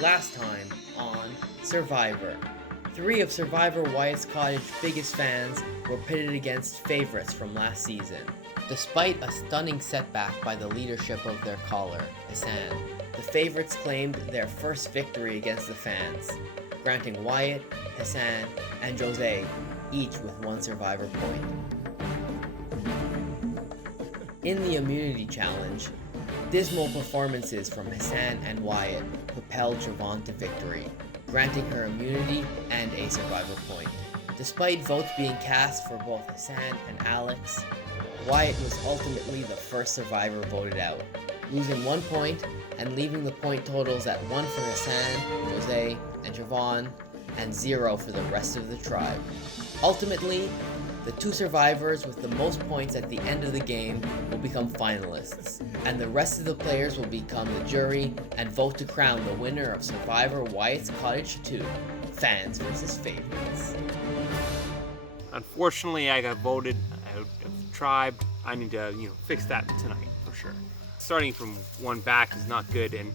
Last time on Survivor. 3 of Survivor Wyatt's Cottage biggest fans were pitted against favorites from last season. Despite a stunning setback by the leadership of their caller, Hassan, the favorites claimed their first victory against the fans, granting Wyatt, Hassan, and Jose each with 1 Survivor point. In the Immunity Challenge, dismal performances from Hassan and Wyatt propelled Siobhan to victory, granting her immunity and a Survivor point. Despite votes being cast for both Hassan and Alex, Wyatt was ultimately the first survivor voted out, losing 1 point and leaving the point totals at 1 for Hassan, Jose, and Siobhan, and 0 for the rest of the tribe. Ultimately, the 2 survivors with the most points at the end of the game will become finalists, and the rest of the players will become the jury and vote to crown the winner of Survivor Wyatt's Cottage 2, Fans vs. Favorites. Unfortunately, I got voted out of the tribe. I need to, fix that tonight for sure. Starting from 1 back is not good, and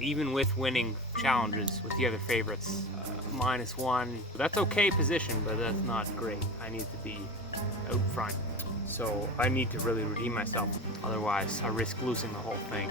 even with winning challenges with the other favorites, -1, that's okay position, but that's not great. I need to be out front, so I need to really redeem myself. Otherwise, I risk losing the whole thing.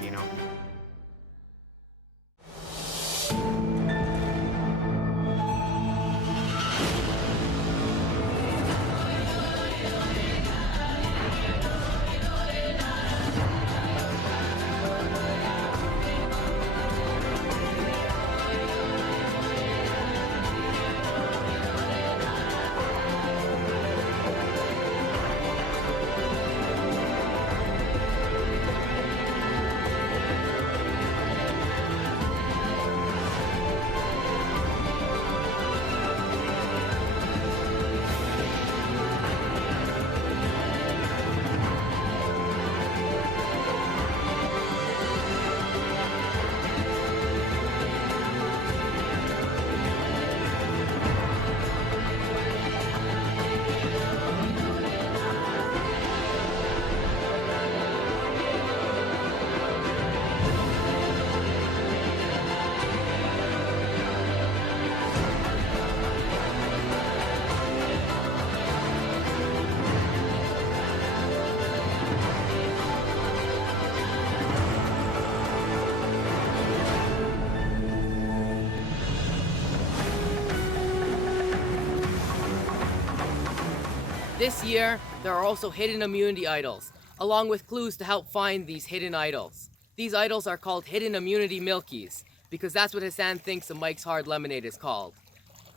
This year, there are also hidden immunity idols, along with clues to help find these hidden idols. These idols are called hidden immunity milkies, because that's what Hassan thinks a Mike's Hard Lemonade is called.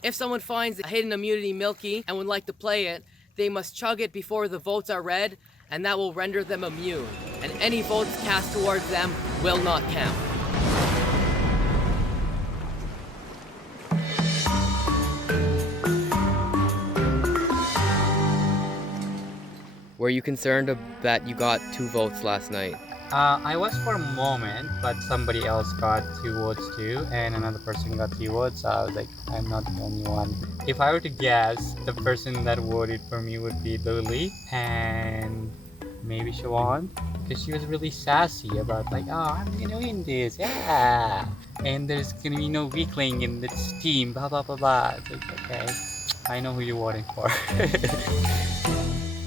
If someone finds a hidden immunity milkie and would like to play it, they must chug it before the votes are read, and that will render them immune, and any votes cast towards them will not count. Were you concerned that you got 2 votes last night? I was for a moment, but somebody else got 2 votes too, and another person got 3 votes. So I was like, I'm not the only one. If I were to guess, the person that voted for me would be Louli and maybe Siobhan, because she was really sassy about like, oh, I'm gonna win this, yeah, and there's gonna be no weakling in this team, blah blah blah blah. It's like, okay, I know who you're voting for.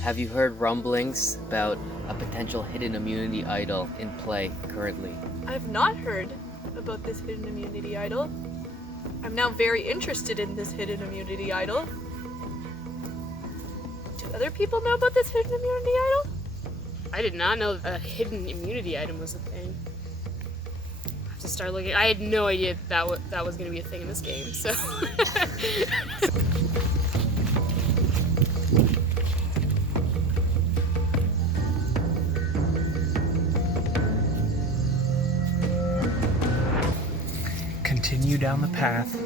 Have you heard rumblings about a potential hidden immunity idol in play currently? I've not heard about this hidden immunity idol. I'm now very interested in this hidden immunity idol. Do other people know about this hidden immunity idol? I did not know a hidden immunity item was a thing. I have to start looking. I had no idea that was going to be a thing in this game, so. Continue down the path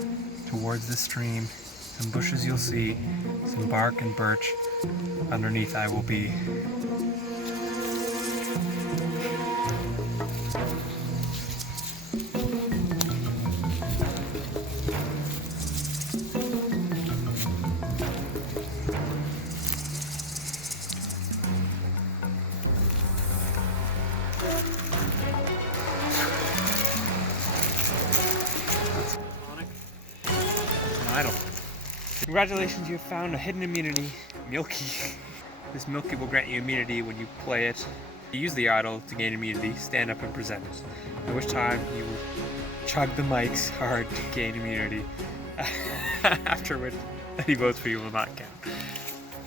towards the stream. Some bushes you'll see, some bark and birch. Underneath I will be. idol. Congratulations, you have found a hidden immunity Milkie. This Milkie will grant you immunity when you play it. You use the idol to gain immunity, stand up and present it. At which time you will chug the mics hard to gain immunity. After which any votes for you will not count.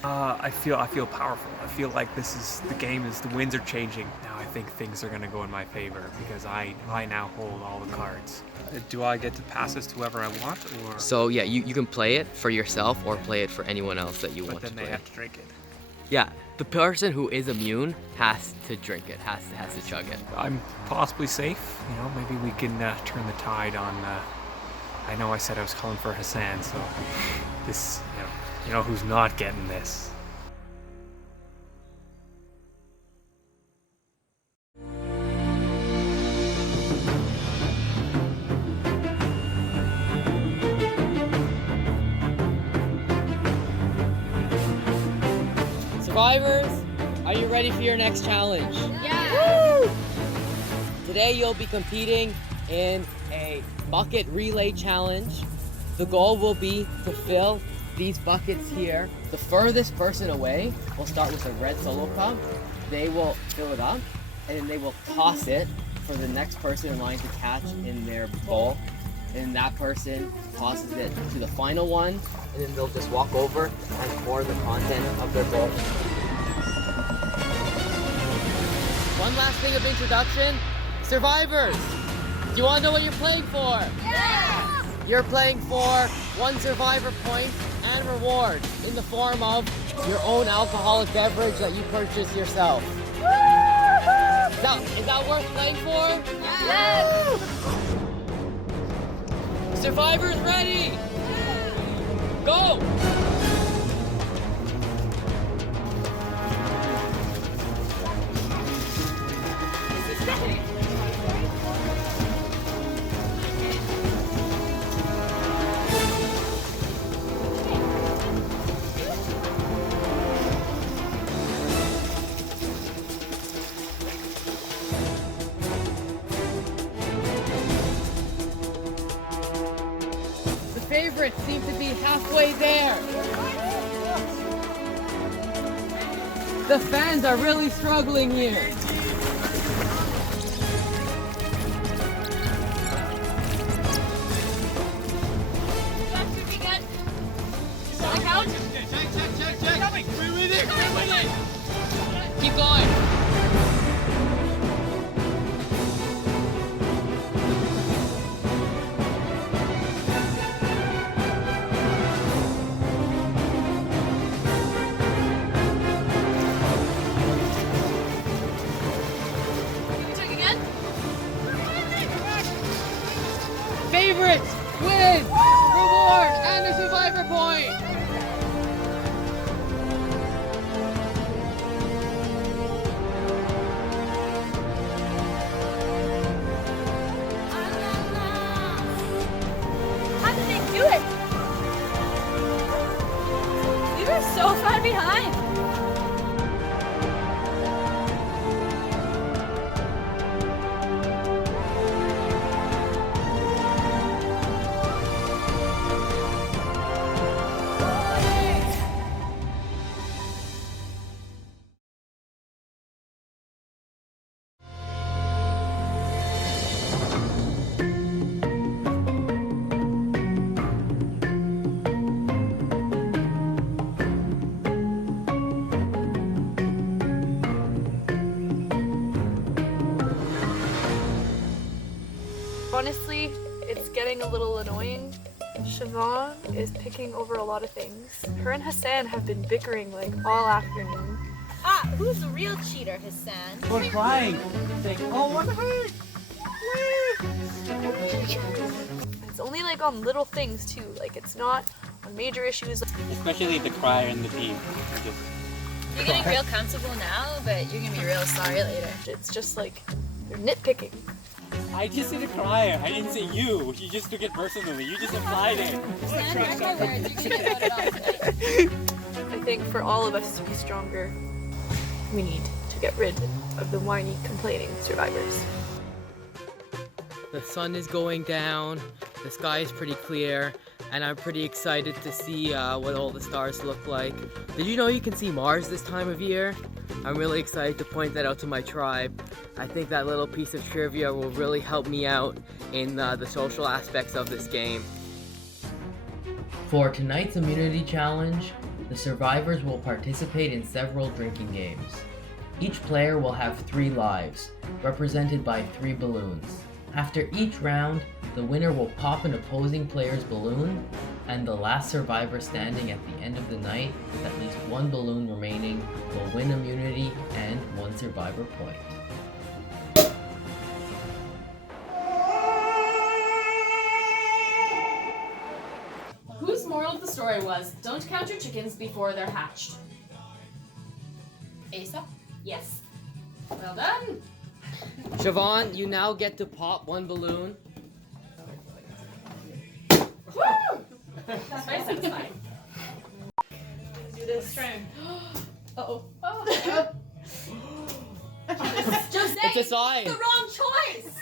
I feel powerful. I feel like the winds are changing. Now I think things are gonna go in my favor because I now hold all the cards. Do I get to pass this to whoever I want, or? So yeah, you can play it for yourself or play it for anyone else that you want to play. But then they have to drink it. Yeah, the person who is immune has to drink it, has to chug it. I'm possibly safe. You know, maybe we can turn the tide on. I know I said I was calling for Hassan, so this, you know who's not getting this. Survivors, are you ready for your next challenge? Yeah. Woo! Today you'll be competing in a bucket relay challenge. The goal will be to fill these buckets here. The furthest person away will start with a red solo cup. They will fill it up and then they will toss it for the next person in line to catch in their bowl. And that person tosses it to the final one, and then they'll just walk over and pour the content of their bowl. One last thing of introduction. Survivors, do you want to know what you're playing for? Yeah. You're playing for 1 survivor point and reward in the form of your own alcoholic beverage that you purchase yourself. Now, is that worth playing for? Yes. Survivors ready? Go! Favorites seem to be halfway there. The fans are really struggling here. Keep going. Favorites win reward and a survivor point. How did they do it? We were so far behind. Honestly, it's getting a little annoying. Siobhan is picking over a lot of things. Her and Hassan have been bickering like all afternoon. Ah, who's the real cheater, Hassan? We're crying, saying, "Oh, what hurt?" It's only like on little things too. Like it's not on major issues. Especially the crier in the team. You're getting real comfortable now, but you're gonna be real sorry later. It's just like they're nitpicking. I just said a crier. I didn't say you. You just took it personally. You just implied it. Hassan, mark my words, you're gonna get voted off tonight. I think for all of us to be stronger, we need to get rid of the whiny, complaining survivors. The sun is going down, the sky is pretty clear, and I'm pretty excited to see what all the stars look like. Did you know you can see Mars this time of year? I'm really excited to point that out to my tribe. I think that little piece of trivia will really help me out in the social aspects of this game. For tonight's immunity challenge, the survivors will participate in several drinking games. Each player will have 3 lives, represented by 3 balloons. After each round, the winner will pop an opposing player's balloon, and the last survivor standing at the end of the night with at least 1 balloon remaining will win immunity and 1 survivor point. Whose moral of the story was, don't count your chickens before they're hatched? Asa? Yes. Well done. Siobhan, you now get to pop 1 balloon. Woo! That's very satisfying. Do this. Try. Uh-oh. Oh. Jose, It's a sign. the wrong choice.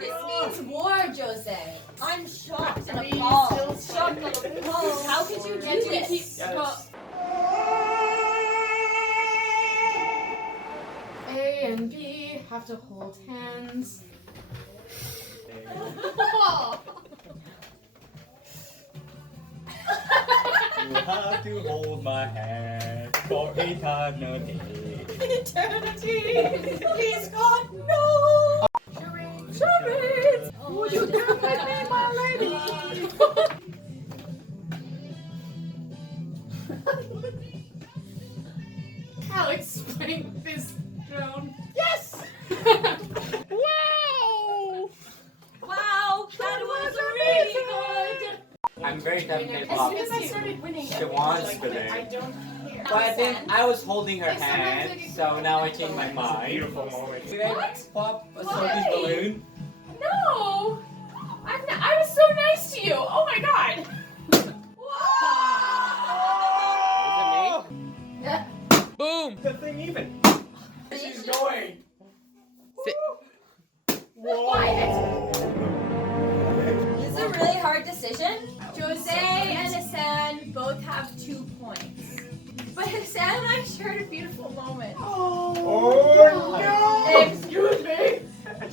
This means war, Jose. I'm shocked and appalled. Shocked and appalled. How could you do this? A and B have to hold hands. You have to hold my hand for eternity. Eternity. Please, God, no. Charades! Would you do with me, my lady? Alex, bring this drone. Yes! Wow! Wow, that was really good. I'm very tempted As of soon as I started winning, Siobhan's today. I don't care. But then I was holding her hand, so now I changed my mind. Beautiful moment. Did I pop a Sophie's balloon? No! I was so nice to you! Oh my god! Boom! The thing even. She's going. This is a really hard decision. Jose and Hassan both have 2 points. But Hassan and I shared a beautiful moment. Oh no! Excuse me.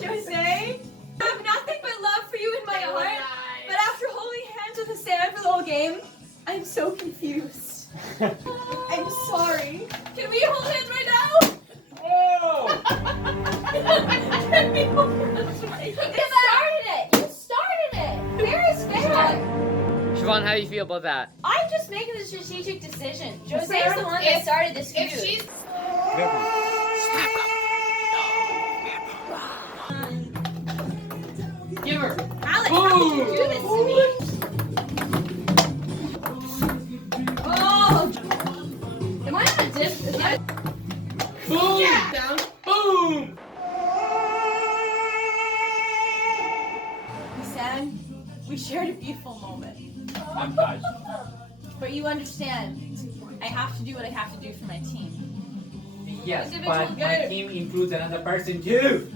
Jose, I have nothing but love for you in my heart. But after holding hands with Hassan for the whole game, I'm so confused. I'm sorry. Can we hold hands right now? Oh! Can we hold hands right now? You started it. Fair is fair. Siobhan, how do you feel about that? I'm just making a strategic decision. Jose's the one that started this feud. If she's... Give her. Alex, how could you do this to me? Oh! Am I on a disc? Boom! Down. Boom! Hassan, we shared a beautiful moment. I'm touched. But you understand, I have to do what I have to do for my team. Yes, but my team includes another person too.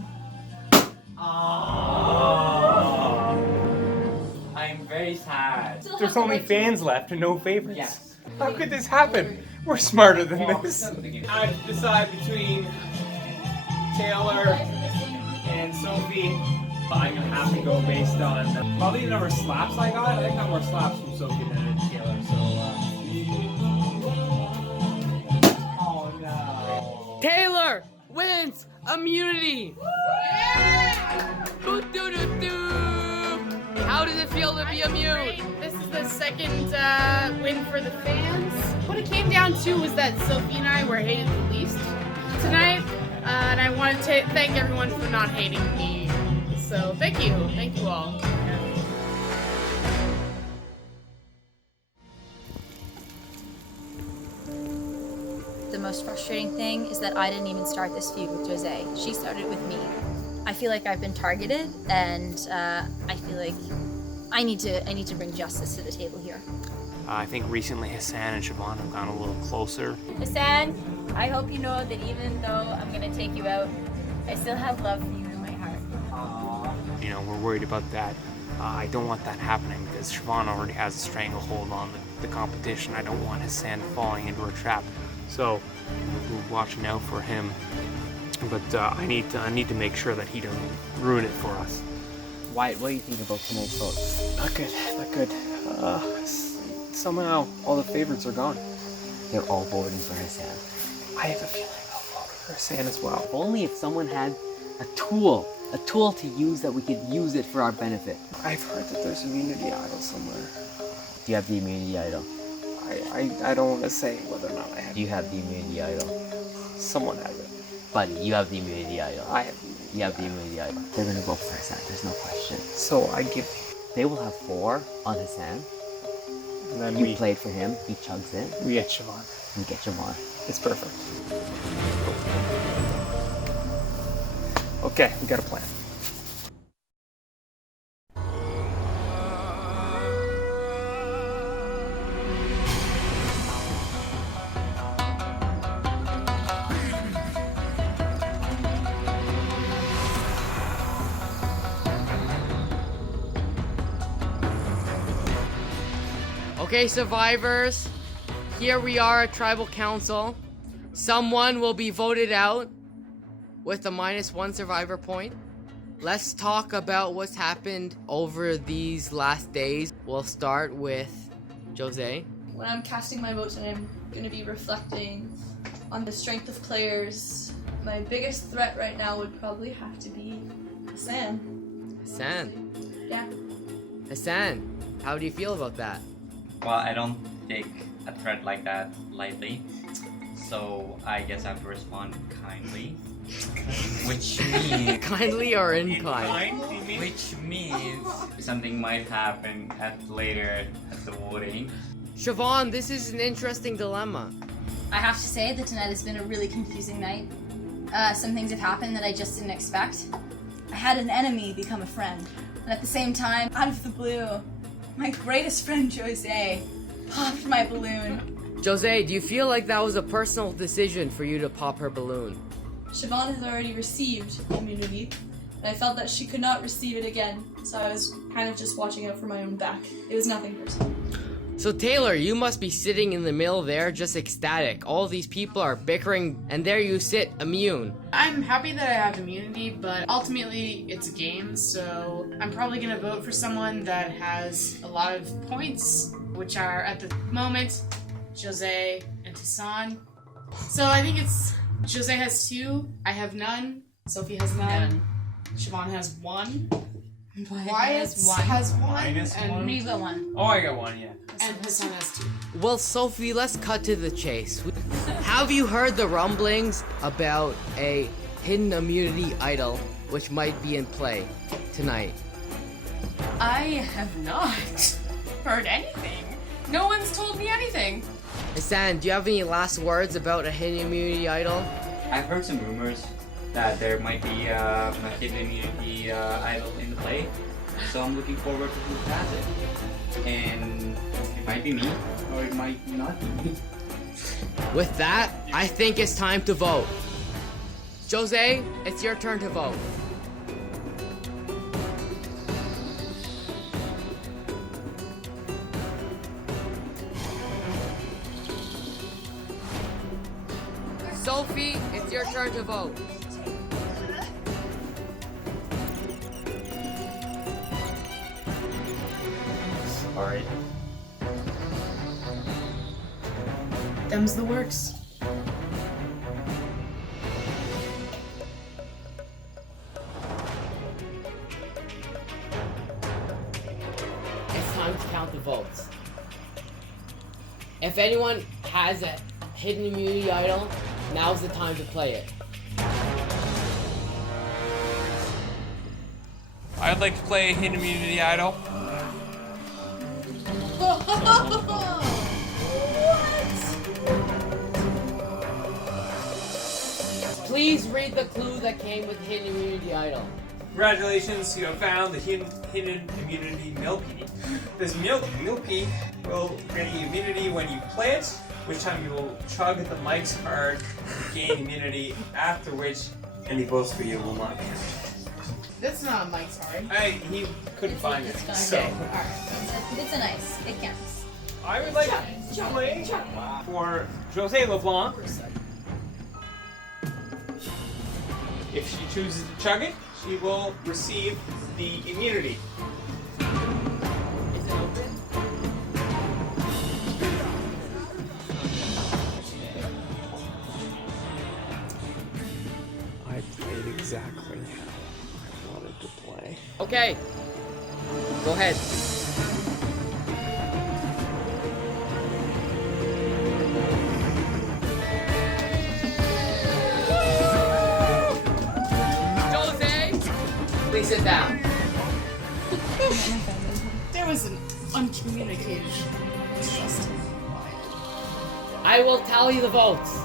I'm very sad. There's only fans left and no favorites. Yes. How could this happen? We're smarter than this. I have to decide between Taylor and Sophie. I'm gonna have to go based on probably the number of slaps I got. I got more slaps from Sophie than Taylor, so Oh no. Taylor wins immunity! Doo, doo, doo, doo. How does it feel to be immune? This is the second win for the fans. What it came down to was that Sophie and I were hated the least tonight, and I wanted to thank everyone for not hating me. So thank you all. The most frustrating thing is that I didn't even start this feud with Jose. She started with me. I feel like I've been targeted, and I feel like I need to bring justice to the table here. I think recently Hassan and Siobhan have gone a little closer. Hassan, I hope you know that even though I'm gonna take you out, I still have love for you in my heart. You know, we're worried about that I don't want that happening because Siobhan already has a stranglehold on the competition. I don't want Hassan falling into a trap. So we're watching out for him. But I need to make sure that he doesn't ruin it for us. Wyatt, what do you think about tonight's votes? Not good, not good. Somehow all the favorites are gone. They're all voting for Hassan. I have a feeling they'll vote for Hassan as well. Only if someone had a tool to use that we could use it for our benefit. I've heard that there's an immunity idol somewhere. Do you have the immunity idol? I don't want to say whether or not I have. Do you have the immunity idol? Someone has it. Buddy, you have the immunity idol. I have the immunity. You have the immunity idol. They're gonna vote for Hassan, there's no question. So I give. They will have 4 on Hassan. And then You played for him, he chugs in. we get Siobhan. We get Siobhan. It's perfect. Okay, we got a plan. Okay, survivors, here we are at Tribal Council. Someone will be voted out with a -1 survivor point. Let's talk about what's happened over these last days. We'll start with Jose. When I'm casting my vote tonight, I'm going to be reflecting on the strength of players. My biggest threat right now would probably have to be Hassan. Hassan. Yeah. Hassan, how do you feel about that? Well, I don't take a threat like that lightly, so I guess I have to respond kindly. Which means... Kindly or in kind? Which means something might happen later at the voting. Siobhan, this is an interesting dilemma. I have to say that tonight has been a really confusing night. Some things have happened that I just didn't expect. I had an enemy become a friend, and at the same time, out of the blue, my greatest friend Jose popped my balloon. Jose, do you feel like that was a personal decision for you to pop her balloon? Siobhan has already received immunity, and I felt that she could not receive it again, so I was kind of just watching out for my own back. It was nothing personal. So Taylor, you must be sitting in the middle there just ecstatic. All these people are bickering, and there you sit, immune. I'm happy that I have immunity, but ultimately it's a game, so I'm probably gonna vote for someone that has a lot of points, which are at the moment Jose and Hassan. So I think it's Jose has 2, I have none, Sophie has none, Siobhan has 1, Wyatt has 1, and Me got 1. Oh, I got 1, yeah. And Hassan has 2. Well, Sophie, let's cut to the chase. Have you heard the rumblings about a hidden immunity idol which might be in play tonight? I have not heard anything. No one's told me anything. Hassan, do you have any last words about a hidden immunity idol? I've heard some rumors that there might be a hidden immunity idol in the play, so I'm looking forward to who has it. And it might be me, or it might not be me. With that, I think it's time to vote. Jose, it's your turn to vote. Sophie, it's your turn to vote. Alright. Them's the works. It's time to count the votes. If anyone has a hidden immunity idol, now's the time to play it. I'd like to play Hidden Immunity Idol. Please read the clue that came with hidden immunity idol. Congratulations, you have found the Hidden Immunity Milkie. This Milkie will grant you immunity when you play it, which time you will chug the Mike's card to gain immunity, after which any votes for you will not count. That's not Mike's hard. He couldn't find it. So Alright. It's a nice. It counts. I would like to play for Jose LeBlanc. If she chooses to chug it, she will receive the immunity. Is it open? I played exactly how I wanted to play. Okay. Go ahead. Jose, please sit down. There was an uncommunicated trust. I will tally the votes.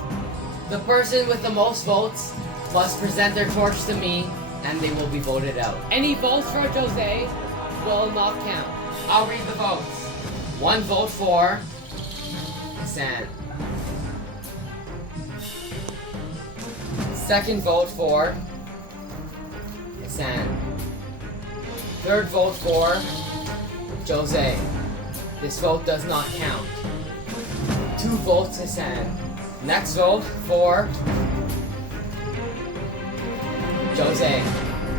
The person with the most votes must present their torch to me, and they will be voted out. Any votes for Jose will not count. I'll read the votes. 1 vote for Hassan. 2nd vote for Hassan. 3rd vote for Jose. This vote does not count. 2 votes Hassan. Next vote for Jose.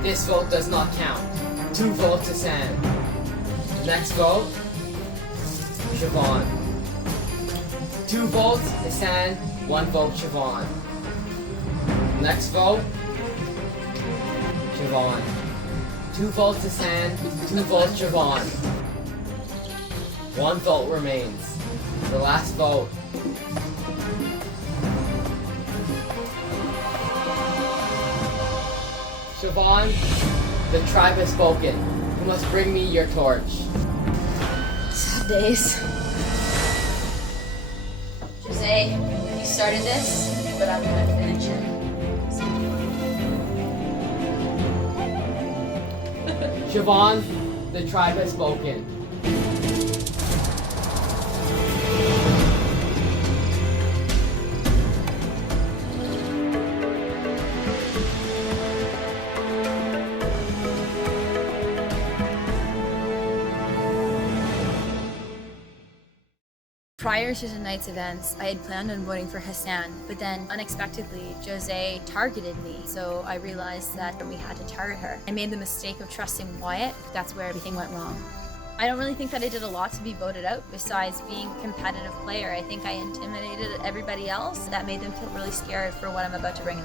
This vote does not count. 2 votes Hassan. Next vote, Siobhan. 2 votes Hassan, 1 vote Siobhan. Next vote, Siobhan. 2 votes Hassan, 2 votes Siobhan. 1 vote remains. The last vote. Siobhan, the tribe has spoken. You must bring me your torch. Sad days. Jose, you started this, but I'm gonna finish it. Siobhan, the tribe has spoken. Prior to tonight's events, I had planned on voting for Hassan, but then unexpectedly, Jose targeted me, so I realized that we had to target her. I made the mistake of trusting Wyatt. That's where everything went wrong. I don't really think that I did a lot to be voted out besides being a competitive player. I think I intimidated everybody else. That made them feel really scared for what I'm about to bring.